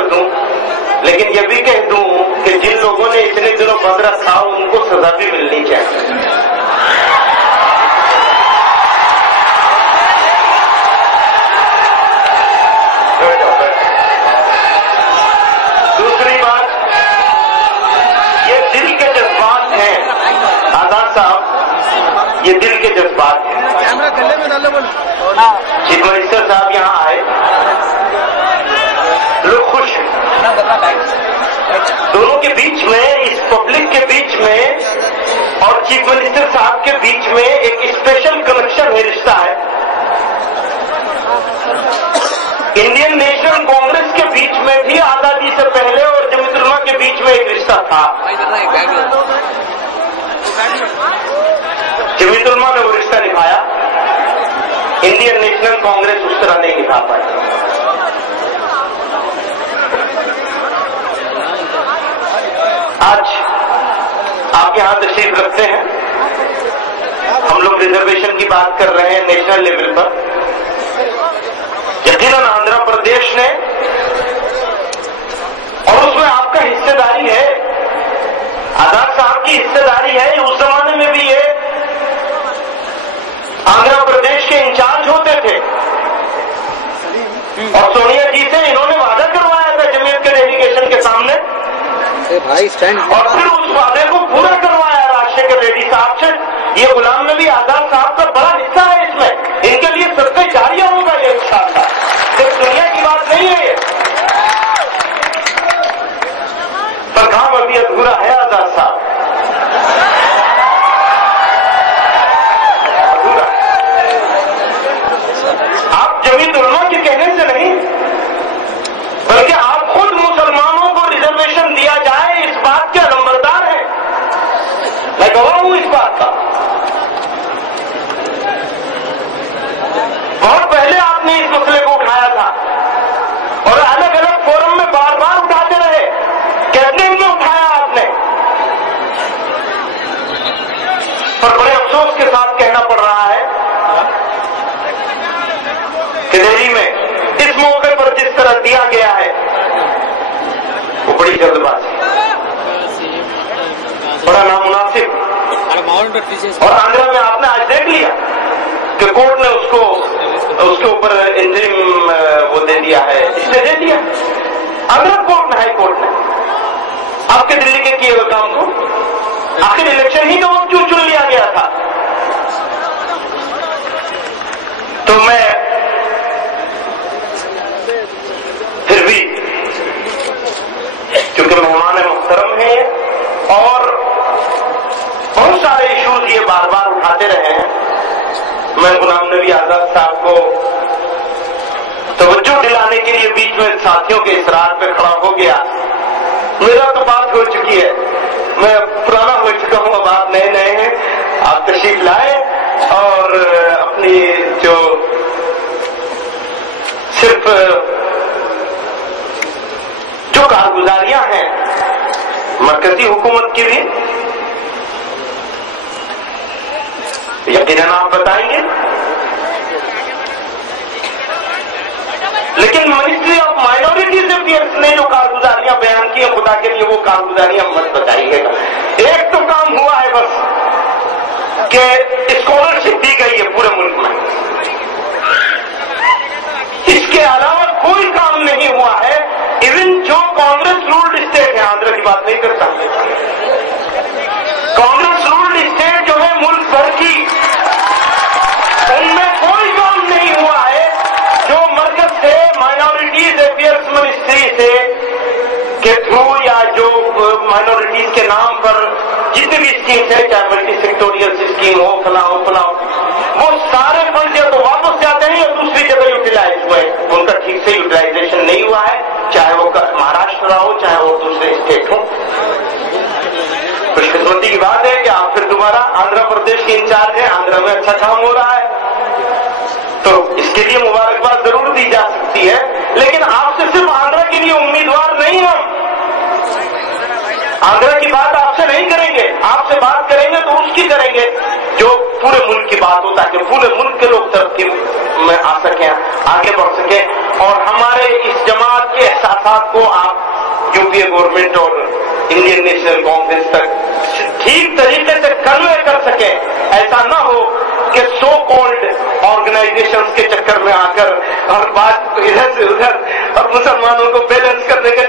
कर दूं, लेकिन ये भी कह दूं कि जिन लोगों ने इतने दिनों बंद रखा उनको सजा भी मिलनी चाहिए। दूसरी बात, ये दिल के जज्बात हैं आजाद साहब, ये दिल के जज्बात हैं। चीफ मिनिस्टर साहब यहाँ आए, लोग खुश हैं। दोनों के बीच में, इस पब्लिक के बीच में और चीफ मिनिस्टर साहब के बीच में एक स्पेशल कनेक्शन है, रिश्ता है। इंडियन नेशनल कांग्रेस के बीच में भी आजादी से पहले और जमीयत उलमा के बीच में एक रिश्ता था। जमीयत उलमा ने वो रिश्ता निभाया, इंडियन नेशनल कांग्रेस उस तरह नहीं निभा पाई। आज आप यहां तशरीफ रखते हैं, हम लोग रिजर्वेशन की बात कर रहे हैं नेशनल लेवल पर। यकीनन आंध्र प्रदेश ने, और उसमें आपका हिस्सेदारी है, आजाद साहब की हिस्सेदारी है। उस जमाने में भी ये आंध्र प्रदेश के इंचार्ज होते थे और सोनिया जी से इन्होंने वादा करवाया था जमीयत के डेलीगेशन के सामने, भाई स्टैंड, और फिर उस वादे को पूरा करवाया राजशेखर रेड्डी साहब से। ये गुलाम नबी आजाद साहब का बड़ा हिस्सा है इसमें, इनके लिए सबसे जारिया होगा ये इंशाअल्लाह, सिर्फ दुनिया की बात नहीं है ये। पर काम अभी अधूरा है आजाद साहब, अधूरा। आप जमीयत उलमा के कहने से नहीं, बल्कि आप खुद मुसलमानों को रिजर्वेशन दिया जाए इस बात के नंबरदार हैं। मैं गवाह हूं इस बात का। बहुत पहले आपने इस मसले को उठाया था और अलग अलग फोरम में बार बार उठाते रहे, कैबिनेट में उठाया आपने, पर बड़े अफसोस के साथ कहना पड़ रहा है कि दिल्ली में इस मौके पर जिस तरह दिया गया है वो बड़ी जल्दबाजी, बड़ा नामुनासिब। और आंध्र में आपने आज देख लिया कि कोर्ट ने उसके ऊपर इंटरिम वो दे दिया है, इसने दे दिया आंध्र कोर्ट ने, हाई कोर्ट ने, आपके दिल्ली के किए हुए काम को। आखिर इलेक्शन ही तो क्यों चुन लिया गया था। तो मैं फिर भी, क्योंकि मेहमान मुहतरम है और बहुत सारे इश्यूज ये बार बार उठाते रहे हैं, मैं गुलाम नबी आजाद साहब को तवज्जो दिलाने के लिए बीच में साथियों के इसरार पे खड़ा हो गया। मेरा तो बात हो चुकी है, मैं पुराना हो चुका हूं, अब आप नए नए हैं, आप तशरीफ लाए और अपनी जो सिर्फ जो कारगुजारियां हैं मरकजी हुकूमत की भी यकीनन आप बताएंगे, लेकिन मिनिस्ट्री ऑफ माइनॉरिटीज अफेयर्स ने जो कारगुजारियां बयान की है, खुदा के लिए वो कारगुजारियां मत बताइएगा। एक तो काम हुआ है बस कि स्कॉलरशिप दी गई है पूरे मुल्क में, इसके अलावा कोई काम नहीं हुआ है। इवन जो कांग्रेस रूल्ड स्टेट है, आंध्र की बात नहीं करता, कांग्रेस रूल्ड स्टेट जो है मुल्क भर की, उनमें कोई काम नहीं हुआ है जो मरकज से माइनॉरिटीज अफेयर्स मिनिस्ट्री से के थ्रू या जो माइनॉरिटीज के नाम पर जितनी भी स्कीम्स है, चाहे मल्टी सेक्टोरियल स्कीम हो, फलाओ, वो सारे फंड या तो वापस जाते हैं या दूसरी जगह यूटिलाइज हुए, उनका ठीक से यूटिलाइजेशन नहीं हुआ है, चाहे वो महाराष्ट्र हो चाहे वो दूसरे स्टेट हो। खुशकिस्मती की बात है कि आप फिर दोबारा आंध्र प्रदेश के इंचार्ज हैं, आंध्र में अच्छा काम हो रहा है, तो इसके लिए मुबारकबाद जरूर दी जा सकती है। लेकिन आपसे सिर्फ आंध्र के लिए उम्मीदवार नहीं हम, आंध्र की बात आपसे नहीं करेंगे, आपसे बात करेंगे तो उसकी करेंगे जो पूरे मुल्क की बात हो, ताकि पूरे मुल्क के लोग तरक्की में आ सकें, आगे बढ़ सकें और हमारे इस जमात के एहसासात को यूपीए गवर्नमेंट और इंडियन नेशनल कांग्रेस तक ठीक तरीके से कन्वे कर सके। ऐसा न हो कि सो कॉल्ड ऑर्गेनाइजेशंस के चक्कर में आकर हर बात इधर से उधर और मुसलमानों को बैलेंस करने के